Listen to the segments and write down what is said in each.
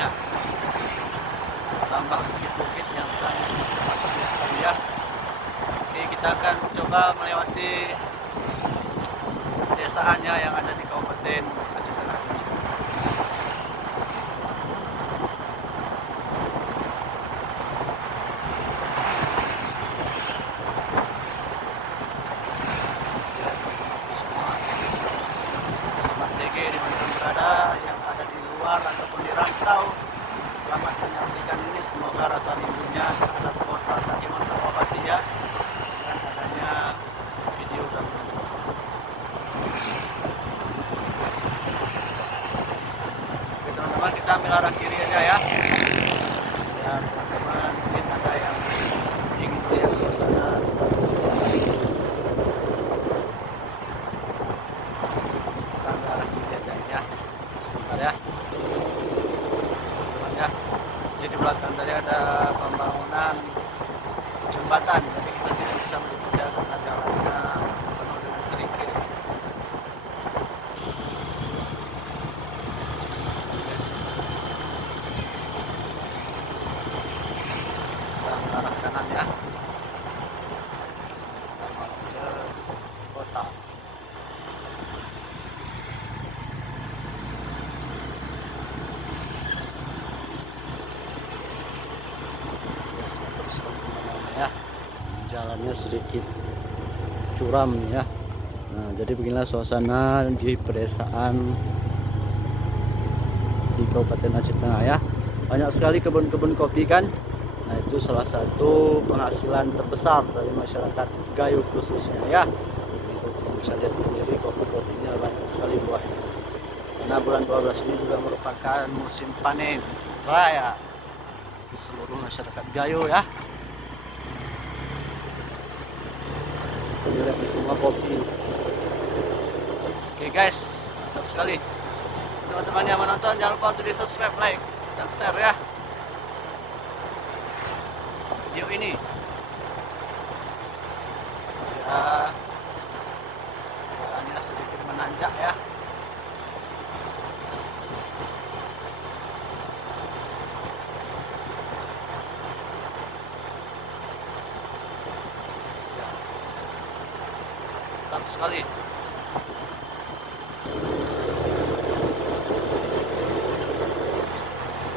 pemandangannya. Tambah bukit-bukit yang sangat masuk sekali ya. Oke, kita akan coba melewati desaannya yang ada di Kabupaten Aceh Tengah ini. Selamat TG dimanapun berada, yang ada di luar ataupun di rantau. Selamat menyaksikan ini, semoga rasa rindunya terhadap kota Takiman terobati ya, dengan adanya video kami. Oke teman-teman, kita ambil arah kiri aja ya. Dan teman-teman mungkin ada yang ingin melihat suasana. Kita ambil arah kiri aja ya, sebentar ya. Ya, jadi di belakang tadi ada pembangunan jembatan, jadi kita tidak bisa meliputnya karena jalannya penuh dengan kerikil. Yes. Kita arah kanan ya, kita mau ke kota. Ya, jalannya sedikit curam ya. Nah, jadi beginilah suasana di pedesaan di Kabupaten Aceh Tengah ya. Banyak sekali kebun-kebun kopi kan. Nah, itu salah satu penghasilan terbesar dari masyarakat Gayo khususnya ya. Kita bisa lihat sendiri kopi-kopinya banyak sekali buahnya. Karena bulan 12 ini juga merupakan musim panen raya di seluruh masyarakat Gayo ya. Lihat di semua kopi. Oke guys, mantap sekali. Teman-teman yang menonton jangan lupa untuk di subscribe, like, dan share ya video ini. Ya, jalannya sedikit menanjak ya. Mantap sekali.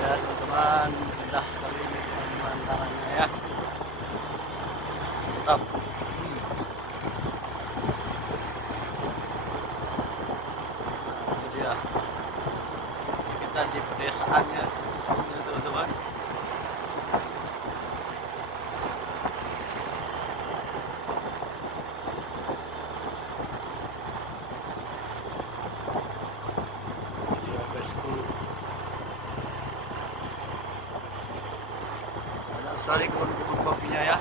Ya teman-teman, indah sekali pemandangannya ya. Mantap. Ini dia. Kita di pedesaannya, teman-teman. Banyak sekali kebun-kebun kopinya ya.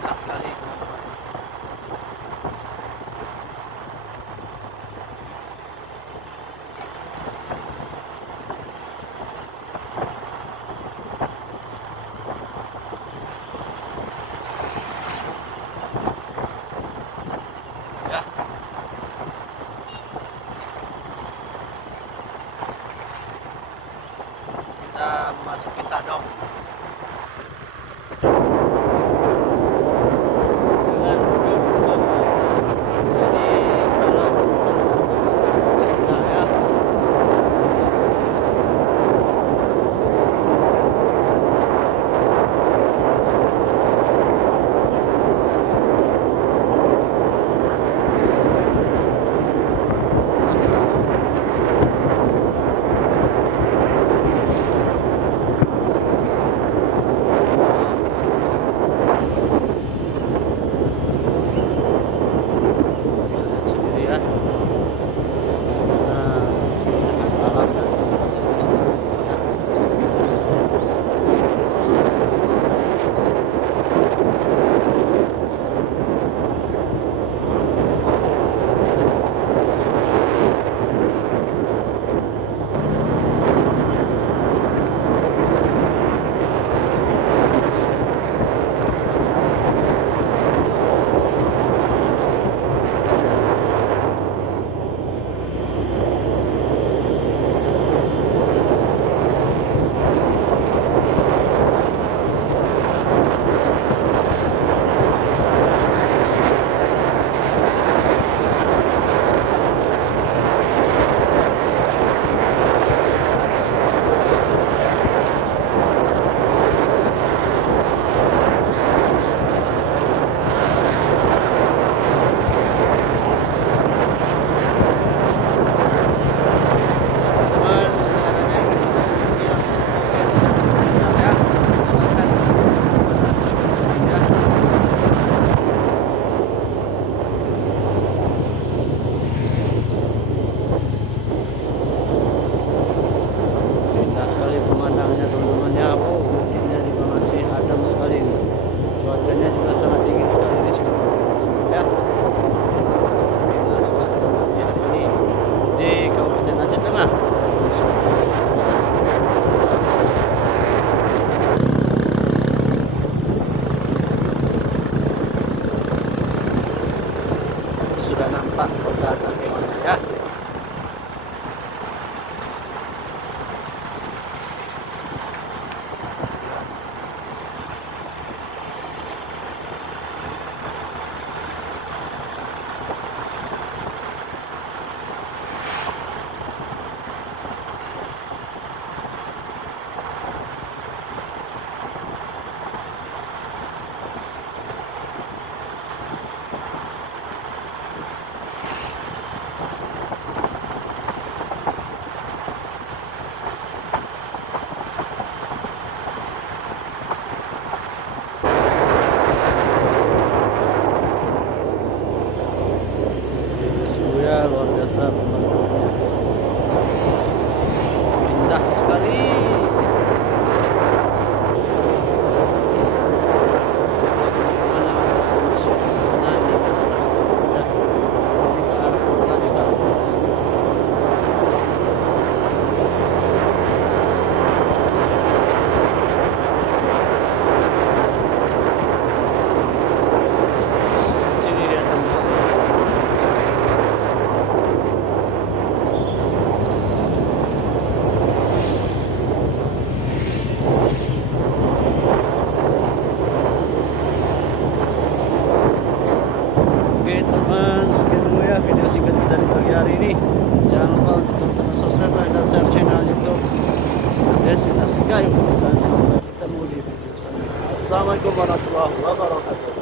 Banyak sekali teman-teman. Ya. Kita memasuki Sadong. Dengan kebun-kebun. Jadi kalau cerita ya. dan sampai ketemu di video selanjutnya. Assalamualaikum warahmatullahi wabarakatuh.